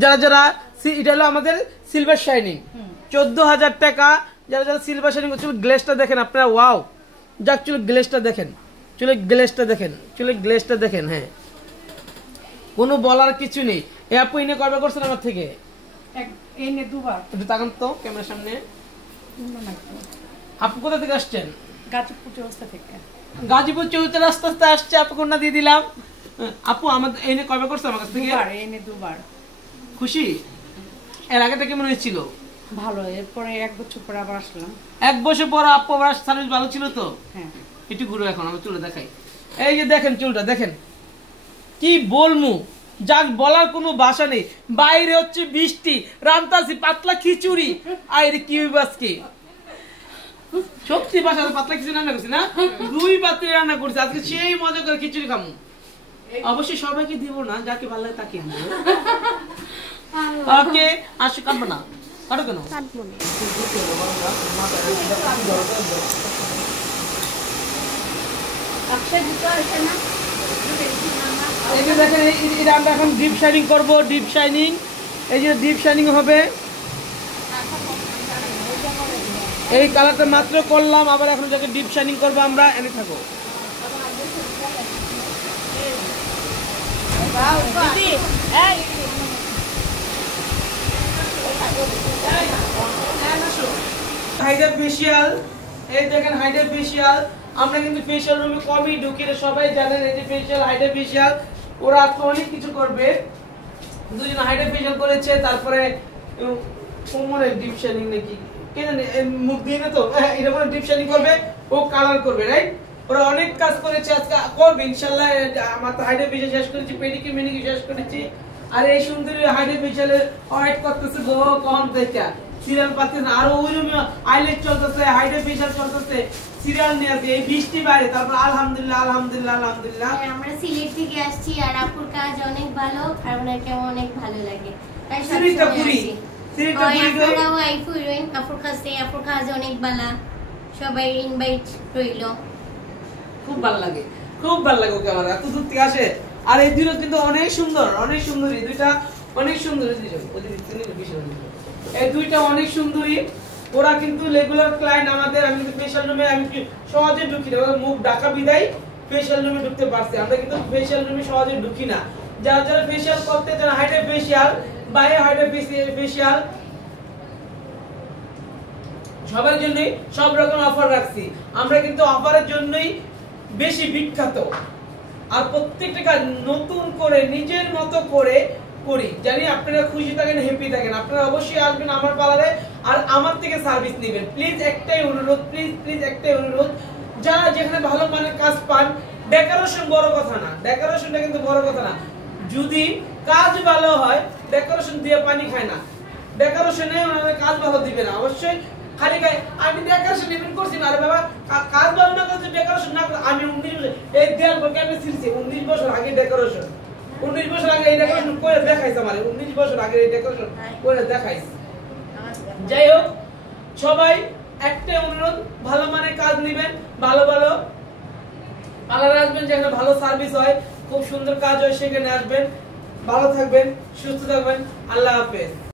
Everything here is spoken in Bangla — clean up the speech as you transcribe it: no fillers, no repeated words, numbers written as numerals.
যারা যারা এটা হলো আমাদের সিলভার শাইনিং 14,000 টাকা। যারা যারা সিলভার শাইনিং চুলের গ্লেজটা দেখেন আপনারা, ওয়াও, যাক চুলের গ্লেজটা দেখেন, চুলের গ্লেজটা দেখেন, চুলের গ্লেজটা দেখেন। হ্যাঁ, কোনো বলার কিছু নেই। এই আপু এনে কবে করছেন আমার থেকে? এনে দুবার। একটু তাকান তো ক্যামেরার সামনে। আপু কোথা থেকে আসছেন? গাজীপুর চৌরাস্তা থেকে। গাজীপুর চৌরাস্তা রাস্তা আসছে, আপু কোনটা দিয়ে দিলাম। আপু আমাদের এনে কবে করছে আমার কাছ থেকে? এনে দুবার। খুশি? এর আগেটা কেমন হয়েছিল? ভালো। এরপরে 1 বছর পর আবার আসলাম। 1 বছর পর আপু আবার সার্ভিস ভালো ছিল তো? হ্যাঁ। একটু ঘুরো, এখন আমি চুলটা দেখাই। এই যে দেখেন চুলটা দেখেন, কি বলমু, যাক বলার কোনো ভাষা নেই। বাইরে হচ্ছে বৃষ্টি, রান্তাছি পাতলা খিচুড়ি, আইরে কি বাসকে সত্যি ভাষা পাতলা খিচুড়ি রান্না করছি না, 2 পাত্রে রান্না করছি আজকে, সেই মজা করে খিচুড়ি খামু। অবশ্যই সবাইকে দিব না, যাকে ভালো লাগে তাকে দিব। ওকে, আসো, কাটবো না, কাটো কেন? কাটবো না। এই যে দেখেন, এটা আমরা এখন ডিপ শাইনিং করবো, ডিপ শাইনিং। এই যে ডিপ শাইনিং হবে, এই কালারটা মাত্র করলাম, আবার এখন যাকে ডিপ শাইনিং করবো আমরা। এনে থাকো। হাইড্রা ফেশিয়াল, এই দেখেন হাইড্রা ফেশিয়াল। আমরা কিন্তু ফেশিয়াল রুমে কমই ঢুকি, সবাই জানেন। এই যে ফেশিয়াল, হাইড্রা ফেশিয়াল, ওরা আজকে অনেক কিছু করবে। 2 জন হাইড্রা ফেশিয়াল করেছে, তারপরে কোমরে ডিপ শাইনিং নাকি কে জানে, মুখ দিয়ে না তো, এটা মানে ডিপ শাইনিং করবে, ও কালার করবে, রাইট? ওরা অনেক কাজ করেছে, আজকে করবে ইনশাআল্লাহ। আমার তো হাইড্রা ফেশিয়াল শেষ করেছি, পেডিকিউর ম্যানিকিউর শেষ করেছি। আর এই সুন্দরী হাইড্রা ফেশিয়ালে ওয়েট করতেছে গো, কম থেকে সিরিয়াল পাচ্ছেন। আর ওই রুমে আইলেট চলতেছে, হাইড্রা ফেশিয়াল চলতেছে, সিরিয়াল নিয়ে আসে। এই বৃষ্টি বাইরে, তারপর আলহামদুলিল্লাহ আলহামদুলিল্লাহ আলহামদুলিল্লাহ। আমরা সিলেট থেকে আসছি, আর আপুর কাজ অনেক ভালো, আর ওনাকে অনেক ভালো লাগে। তাই সিরিজটা পুরি, সিরিজটা পুরি গো। আপনারাও আইফু হিরোইন আপুর কাছে, আপুর কাজ অনেক ভালো, সবাই ইনভাইট রইলো। খুব ভালো লাগে, খুব ভালো লাগে ওকে, আমার এত দূর থেকে আসে। আর এই দুটো কিন্তু অনেক সুন্দর, অনেক সুন্দরী, দুইটা অনেক সুন্দরী। এই দুইটা অনেক সুন্দরী, ওরা কিন্তু রেগুলার ক্লায়েন্ট আমাদের। আমি কিন্তু ফেশিয়াল রুমে আমি সহজে ঢুকি না, মুখ ঢাকা বিদায় ফেশিয়াল রুমে ঢুকতে পারছি। আমরা কিন্তু ফেশিয়াল রুমে সহজে ঢুকি না। যারা যারা ফেশিয়াল করতে চান, হাইড্রা ফেশিয়াল, বাইরে হাইড্রা ফেশিয়াল, সবার জন্য সব রকম অফার রাখছি আমরা, কিন্তু অফারের জন্যই বেশি বিখ্যাত। আর প্রত্যেকটা কাজ নতুন করে নিজের মতো করে করি, জানি আপনারা খুশি থাকেন, হ্যাপি থাকেন। আপনারা অবশ্যই আসবেন আমার পার্লারে, আর আমার থেকে সার্ভিস নেবেন। প্লিজ একটাই অনুরোধ, প্লিজ একটাই অনুরোধ, যারা যেখানে ভালো মানের কাজ পান, ডেকোরেশন বড় কথা না, ডেকোরেশনটা কিন্তু বড় কথা না। যদি কাজ ভালো হয়, ডেকোরেশন দিয়ে পানি খায় না, ডেকোরেশনে ওনারা কাজ ভালো দিবে না। অবশ্যই খালি গায়ে আমি ডেকোরেশন ইভেন্ট করছি না, আরে বাবা কাজ ভালো না করতে ডেকোরেশন না করে। আমি 19 দেয়াল বলকে আমি ছিলছি 19 বছর আগে ডেকোরেশন, 19 বছর আগে এই ডেকোরেশন করে দেখাইছে আমারে, 19 বছর আগে এই ডেকোরেশন করে দেখাইছে। যাই হোক, সবাই একটা অনুরোধ, ভালো মানের কাজ নেবেন, ভালো ভালো পার্লারে আসবেন, যেখানে ভালো সার্ভিস হয়, খুব সুন্দর কাজ হয়, সেখানে আসবেন। ভালো থাকবেন, সুস্থ থাকবেন, আল্লাহ হাফেজ।